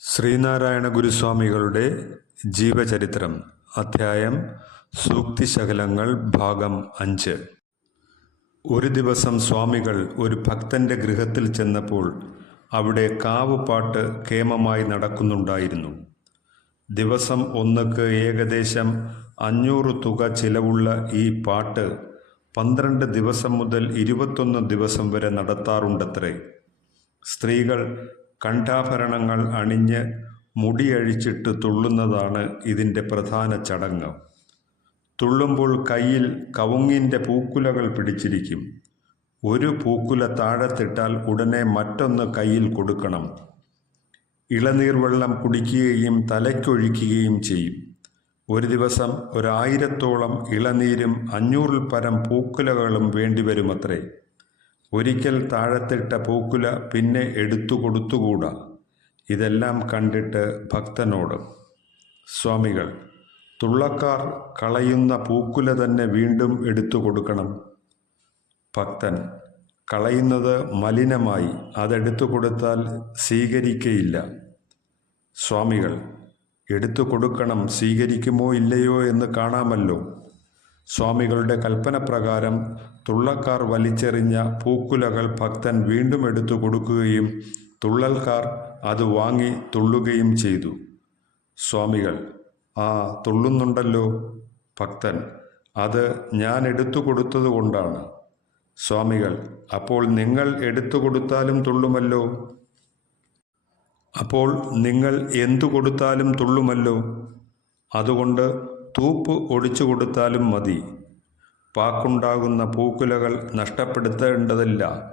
ശ്രീനാരായണ ഗുരുസ്വാമികളുടെ ജീവചരിത്രം അധ്യായം സൂക്തിശകലങ്ങൾ ഭാഗം അഞ്ച്. ഒരു ദിവസം സ്വാമികൾ ഒരു ഭക്തന്റെ ഗൃഹത്തിൽ ചെന്നപ്പോൾ അവിടെ കാവുപാട്ട് കേമമായി നടക്കുന്നുണ്ടായിരുന്നു. ദിവസം ഒന്നുക്ക് ഏകദേശം അഞ്ഞൂറ് തുക ചിലവുള്ള ഈ പാട്ട് പന്ത്രണ്ട് ദിവസം മുതൽ ഇരുപത്തൊന്ന് ദിവസം വരെ നടത്താറുണ്ടത്രേ. സ്ത്രീകൾ കണ്ഠാഭരണങ്ങൾ അണിഞ്ഞ് മുടിയഴിച്ചിട്ട് തുള്ളുന്നതാണ് ഇതിന്റെ പ്രധാന ചടങ്ങ്. തുള്ളുമ്പോൾ കയ്യിൽ കവുങ്ങിന്റെ പൂക്കുലകൾ പിടിച്ചിരിക്കും. ഒരു പൂക്കുല താഴത്തിട്ടാൽ ഉടനെ മറ്റൊന്ന് കയ്യിൽ കൊടുക്കണം. ഇളനീർ വെള്ളം കുടിക്കുകയും തലയ്ക്കൊഴിക്കുകയും ചെയ്യും. ഒരു ദിവസം ഒരായിരത്തോളം ഇളനീരും അഞ്ഞൂറിൽ പരം പൂക്കുലകളും വേണ്ടിവരുമത്രേ. ഒരിക്കൽ താഴത്തിട്ട പൂക്കുല പിന്നെ എടുത്തു കൊടുത്തുകൂടാ? ഇതെല്ലാം കണ്ടിട്ട് ഭക്തനോട് സ്വാമികൾ തുള്ളക്കാർ കളയുന്ന പൂക്കുല തന്നെ വീണ്ടും എടുത്തു കൊടുക്കണം. ഭക്തൻ കളയുന്നത് മലിനമായി അതെടുത്തു കൊടുത്താൽ സ്വീകരിക്കയില്ല. സ്വാമികൾ എടുത്തു കൊടുക്കണം സ്വീകരിക്കുമോ ഇല്ലയോ എന്ന് കാണാമല്ലോ. സ്വാമികളുടെ കൽപ്പനപ്രകാരം തുള്ളക്കാർ വലിച്ചെറിഞ്ഞ പൂക്കുലകൾ ഭക്തൻ വീണ്ടും എടുത്തു കൊടുക്കുകയും തുള്ളൽക്കാർ അത് വാങ്ങി തുള്ളുകയും ചെയ്തു. സ്വാമികൾ ആ തുള്ളുന്നുണ്ടല്ലോ ഭക്തൻ അത് ഞാൻ എടുത്തു കൊടുത്തതുകൊണ്ടാണ് സ്വാമികൾ അപ്പോൾ നിങ്ങൾ എടുത്തു കൊടുത്താലും തുള്ളുമല്ലോ? അപ്പോൾ നിങ്ങൾ എന്തു കൊടുത്താലും തുള്ളുമല്ലോ? അതുകൊണ്ട് തൂപ്പ് ഒടിച്ചു കൊടുത്താലും മതി. പാക്കുണ്ടാകുന്ന പൂക്കുലകൾ നഷ്ടപ്പെടുത്തേണ്ടതില്ല.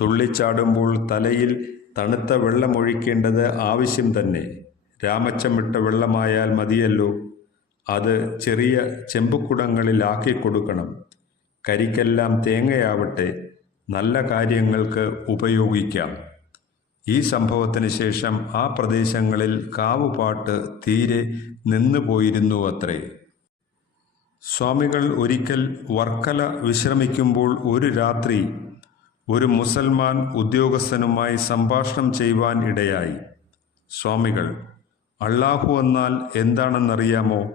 തുള്ളിച്ചാടുമ്പോൾ തലയിൽ തണുത്ത വെള്ളമൊഴിക്കേണ്ടത് ആവശ്യം തന്നെ. രാമച്ചമിട്ട വെള്ളമായാൽ മതിയല്ലോ. അത് ചെറിയ ചെമ്പുക്കുടങ്ങളിലാക്കി കൊടുക്കണം. കരിക്കെല്ലാം തേങ്ങയാവട്ടെ. നല്ല കാര്യങ്ങൾക്ക് ഉപയോഗിക്കാം. ഈ സംഭവത്തിന് ശേഷം ആ പ്രദേശങ്ങളിൽ കാവുപാട്ട് തീരെ നിന്നുപോയിരുന്നു അത്രേ. സ്വാമികൾ ഒരിക്കൽ വർക്കല വിശ്രമിക്കുമ്പോൾ ഒരു രാത്രി ഒരു മുസൽമാൻ ഉദ്യോഗസ്ഥനുമായി സംഭാഷണം ചെയ്യുവാൻ ഇടയായി. സ്വാമികൾ അള്ളാഹു എന്നാൽ എന്താണെന്നറിയാമോ?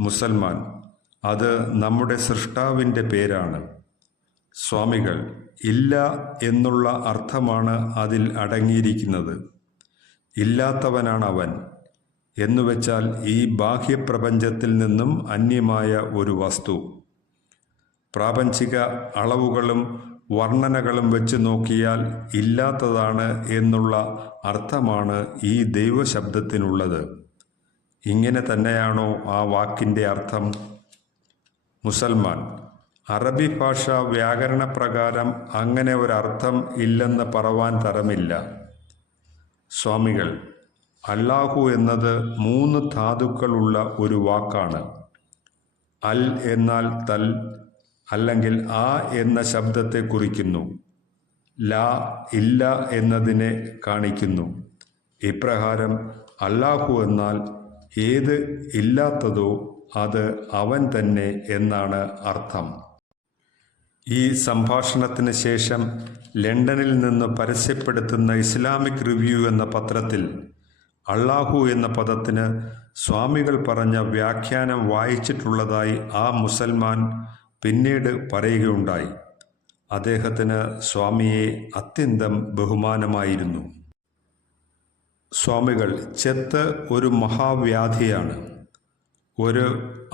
മുസൽമാൻ അത് നമ്മുടെ സൃഷ്ടാവിന്റെ പേരാണ്. സ്വാമികൾ ഇല്ല എന്നുള്ള അർത്ഥമാണ് അതിൽ അടങ്ങിയിരിക്കുന്നത്. ഇല്ലാത്തവനാണ് അവൻ എന്നുവെച്ചാൽ ഈ ബാഹ്യപ്രപഞ്ചത്തിൽ നിന്നും അന്യമായ ഒരു വസ്തു. പ്രാപഞ്ചിക അളവുകളും വർണനകളും വെച്ച് നോക്കിയാൽ ഇല്ലാത്തതാണ് എന്നുള്ള അർത്ഥമാണ് ഈ ദൈവശബ്ദത്തിനുള്ളത്. ഇങ്ങനെ തന്നെയാണോ ആ വാക്കിന്റെ അർത്ഥം? മുസൽമാൻ അറബി ഭാഷ വ്യാകരണ പ്രകാരം അങ്ങനെ ഒരർത്ഥം ഇല്ലെന്ന് പറവാൻ തരമില്ല. സ്വാമികൾ അല്ലാഹു എന്നത് മൂന്ന് ധാതുക്കളുള്ള ഒരു വാക്കാണ്. അൽ എന്നാൽ തൽ അല്ലെങ്കിൽ ആ എന്ന ശബ്ദത്തെ കുറിക്കുന്നു. ലാ ഇല്ല എന്നതിനെ കാണിക്കുന്നു. ഇപ്രകാരം അല്ലാഹു എന്നാൽ ഏത് ഇല്ലാത്തതോ അത് അവൻ തന്നെ എന്നാണ് അർത്ഥം. ഈ സംഭാഷണത്തിന് ശേഷം ലണ്ടനിൽ നിന്ന് പരസ്യപ്പെടുത്തുന്ന ഇസ്ലാമിക് റിവ്യൂ എന്ന പത്രത്തിൽ അള്ളാഹു എന്ന പദത്തിന് സ്വാമികൾ പറഞ്ഞ വ്യാഖ്യാനം വായിച്ചിട്ടുള്ളതായി ആ മുസൽമാൻ പിന്നീട് പറയുകയുണ്ടായി. അദ്ദേഹത്തിന് സ്വാമിയെ അത്യന്തം ബഹുമാനമായിരുന്നു. സ്വാമികൾ ചെത്ത് ഒരു മഹാവ്യാധിയാണ്. ഒരു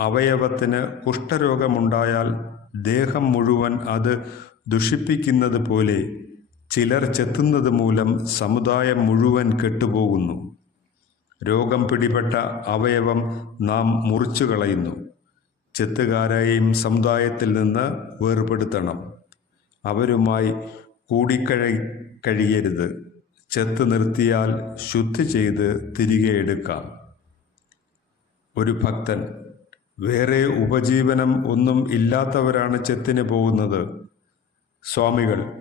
അവയവത്തിന് കുഷ്ഠരോഗമുണ്ടായാൽ ദേഹം മുഴുവൻ അത് ദുഷിപ്പിക്കുന്നത് പോലെ ചിലർ ചെത്തുന്നത് മൂലം സമുദായം മുഴുവൻ കെട്ടുപോകുന്നു. രോഗം പിടിപെട്ട അവയവം നാം മുറിച്ചു കളയുന്നു. ചെത്തുകാരെയും സമുദായത്തിൽ നിന്ന് വേർപെടുത്തണം. അവരുമായി കൂടിക്കഴ കഴിയരുത്. ചെത്ത് നിർത്തിയാൽ ശുദ്ധി ചെയ്ത് തിരികെ എടുക്കാം. ഒരു ഭക്തൻ. വേറെ ഉപജീവനം ഒന്നും ഇല്ലാത്തവരാണ് ചെത്തിന് പോകുന്നത്. സ്വാമികൾ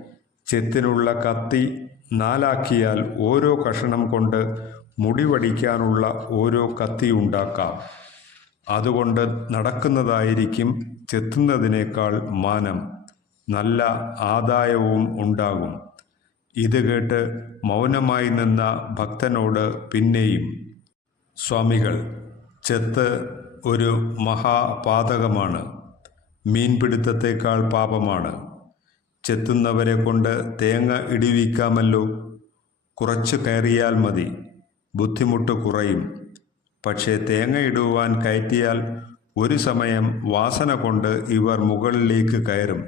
ചെത്തിനുള്ള കത്തി നാലാക്കിയാൽ ഓരോ കഷണം കൊണ്ട് മുടിവടിക്കാനുള്ള ഓരോ കത്തി ഉണ്ടാക്കാം. അതുകൊണ്ട് നടക്കുന്നതായിരിക്കും ചെത്തുന്നതിനേക്കാൾ മാനം. നല്ല ആദായവും ഉണ്ടാകും. ഇത് കേട്ട് മൗനമായി നിന്ന ഭക്തനോട് പിന്നെയും സ്വാമികൾ ചെത്ത് ഒരു മഹാപാതകമാണ്. മീൻപിടുത്തത്തേക്കാൾ പാപമാണ്. ചെത്തുന്നവരെ കൊണ്ട് തേങ്ങ ഇടിവിക്കാമല്ലോ. കുറച്ച് കയറിയാൽ മതി. ബുദ്ധിമുട്ട് കുറയും. പക്ഷേ തേങ്ങ ഇടുവാൻ കയറ്റിയാൽ ഒരു സമയം വാസന കൊണ്ട് ഇവർ മുകളിലേക്ക് കയറും.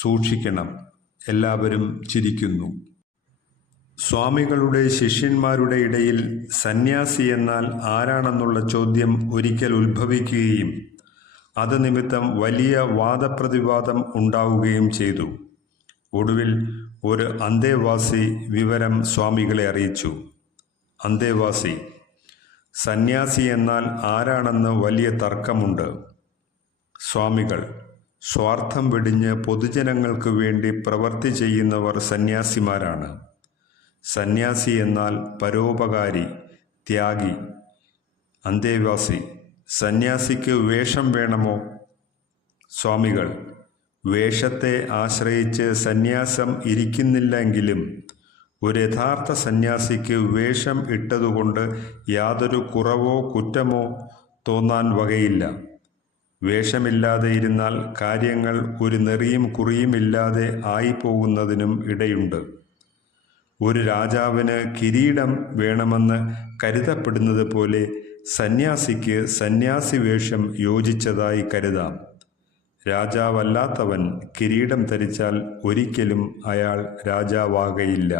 സൂക്ഷിക്കണം. എല്ലാവരും ചിരിക്കുന്നു. സ്വാമികളുടെ ശിഷ്യന്മാരുടെ ഇടയിൽ സന്യാസി എന്നാൽ ആരാണെന്നുള്ള ചോദ്യം ഒരിക്കൽ ഉത്ഭവിക്കുകയും അത് നിമിത്തം വലിയ വാദപ്രതിവാദം ഉണ്ടാവുകയും ചെയ്തു. ഒടുവിൽ ഒരു അന്തേവാസി വിവരം സ്വാമികളെ അറിയിച്ചു. അന്തേവാസി സന്യാസി എന്നാൽ ആരാണെന്ന് വലിയ തർക്കമുണ്ട്. സ്വാമികൾ സ്വാർത്ഥം വെടിഞ്ഞ് പൊതുജനങ്ങൾക്ക് വേണ്ടി പ്രവൃത്തി ചെയ്യുന്നവർ സന്യാസിമാരാണ്. സന്യാസി എന്നാൽ പരോപകാരി ത്യാഗി. അന്തേവാസി സന്യാസിക്ക് വേഷം വേണമോ? സ്വാമികൾ വേഷത്തെ ആശ്രയിച്ച് സന്യാസം ഇരിക്കുന്നില്ലെങ്കിലും ഒരു യഥാർത്ഥ സന്യാസിക്ക് വേഷം ഇട്ടതുകൊണ്ട് യാതൊരു കുറവോ കുറ്റമോ തോന്നാൻ വകയില്ല. വേഷമില്ലാതെ ഇരുന്നാൽ കാര്യങ്ങൾ ഒരു നെറിയും കുറിയുമില്ലാതെ ആയിപ്പോകുന്നതിനും ഇടയുണ്ട്. ഒരു രാജാവിന് കിരീടം വേണമെന്ന് കരുതപ്പെടുന്നത് പോലെ സന്യാസിക്ക് സന്യാസി വേഷം യോജിച്ചതായി കരുതാം. രാജാവല്ലാത്തവൻ കിരീടം ധരിച്ചാൽ ഒരിക്കലും അയാൾ രാജാവാകയില്ല.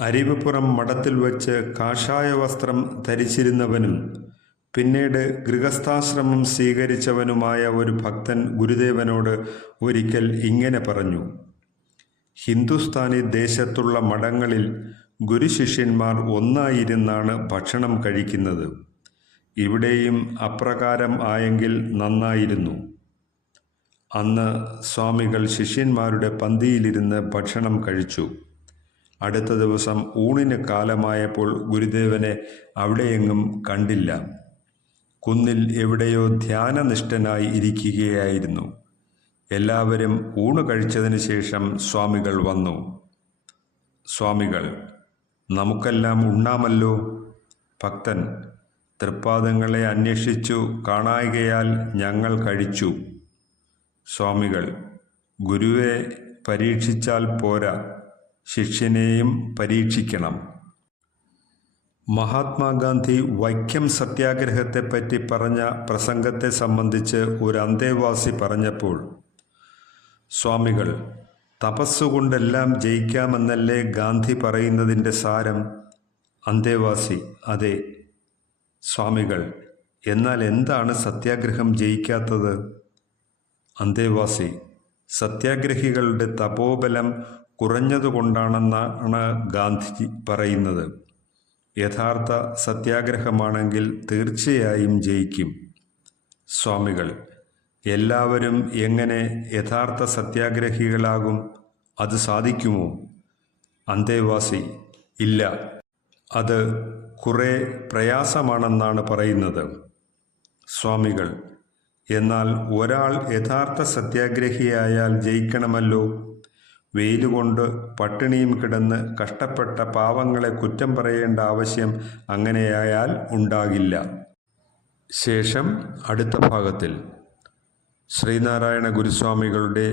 അരിവുപുറം മഠത്തിൽ വച്ച് കാഷായ വസ്ത്രം ധരിച്ചിരുന്നവനും പിന്നീട് ഗൃഹസ്ഥാശ്രമം സ്വീകരിച്ചവനുമായ ഒരു ഭക്തൻ ഗുരുദേവനോട് ഒരിക്കൽ ഇങ്ങനെ പറഞ്ഞു. ഹിന്ദുസ്ഥാനി ദേശത്തുള്ള മഠങ്ങളിൽ ഗുരുശിഷ്യന്മാർ ഒന്നായിരുന്നാണ് ഭക്ഷണം കഴിക്കുന്നത്. ഇവിടെയും അപ്രകാരം ആയെങ്കിൽ നന്നായിരുന്നു. അന്ന് സ്വാമികൾ ശിഷ്യന്മാരുടെ പന്തിയിലിരുന്ന് ഭക്ഷണം കഴിച്ചു. അടുത്ത ദിവസം ഊണിന് കാലമായപ്പോൾ ഗുരുദേവനെ അവിടെയെങ്ങും കണ്ടില്ല. കുന്നിൽ എവിടെയോ ധ്യാനനിഷ്ഠനായി ഇരിക്കുകയായിരുന്നു. എല്ലാവരും ഊണ് കഴിച്ചതിന് ശേഷം സ്വാമികൾ വന്നു. സ്വാമികൾ നമുക്കെല്ലാം ഉണ്ണാമല്ലോ. ഭക്തൻ തൃപ്പാദങ്ങളെ അന്വേഷിച്ചു കാണായികയാൽ ഞങ്ങൾ കഴിച്ചു. സ്വാമികൾ ഗുരുവെ പരീക്ഷിച്ചാൽ പോരാ. ശിഷ്യനെയും പരീക്ഷിക്കണം. മഹാത്മാഗാന്ധി വൈക്കം സത്യാഗ്രഹത്തെപ്പറ്റി പറഞ്ഞ പ്രസംഗത്തെ സംബന്ധിച്ച് ഒരു അന്തേവാസി പറഞ്ഞപ്പോൾ സ്വാമികൾ തപസ്സുകൊണ്ടെല്ലാം ജയിക്കാമെന്നല്ലേ ഗാന്ധി പറയുന്നതിന്റെ സാരം? അന്തേവാസി അതെ. സ്വാമികൾ എന്നാൽ എന്താണ് സത്യാഗ്രഹം ജയിക്കാത്തത്? അന്തേവാസി സത്യാഗ്രഹികളുടെ തപോബലം കുറഞ്ഞതുകൊണ്ടാണെന്നാണ് ഗാന്ധിജി പറയുന്നത്. യഥാർത്ഥ സത്യാഗ്രഹമാണെങ്കിൽ തീർച്ചയായും ജയിക്കും. സ്വാമികൾ എല്ലാവരും എങ്ങനെ യഥാർത്ഥ സത്യാഗ്രഹികളാകും അത് സാധിക്കുമോ? അന്തേവാസി ഇല്ല. അത് കുറെ പ്രയാസമാണെന്നാണ് പറയുന്നത്. സ്വാമികൾ എന്നാൽ ഒരാൾ യഥാർത്ഥ സത്യാഗ്രഹിയായാൽ ജയിക്കണമല്ലോ? വെയിലുകൊണ്ട് പട്ടിണിയും കിടന്ന് കഷ്ടപ്പെട്ട പാവങ്ങളെ കുറ്റം പറയേണ്ട ആവശ്യം അങ്ങനെയായാൽ ഉണ്ടാകില്ല. ശേഷം അടുത്ത ഭാഗത്തിൽ. ശ്രീനാരായണ ഗുരുസ്വാമികളുടെ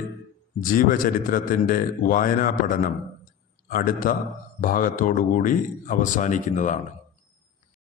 ജീവചരിത്രത്തിന്റെ വായനാ പഠനം അടുത്ത ഭാഗത്തോടുകൂടി അവസാനിക്കുന്നതാണ്.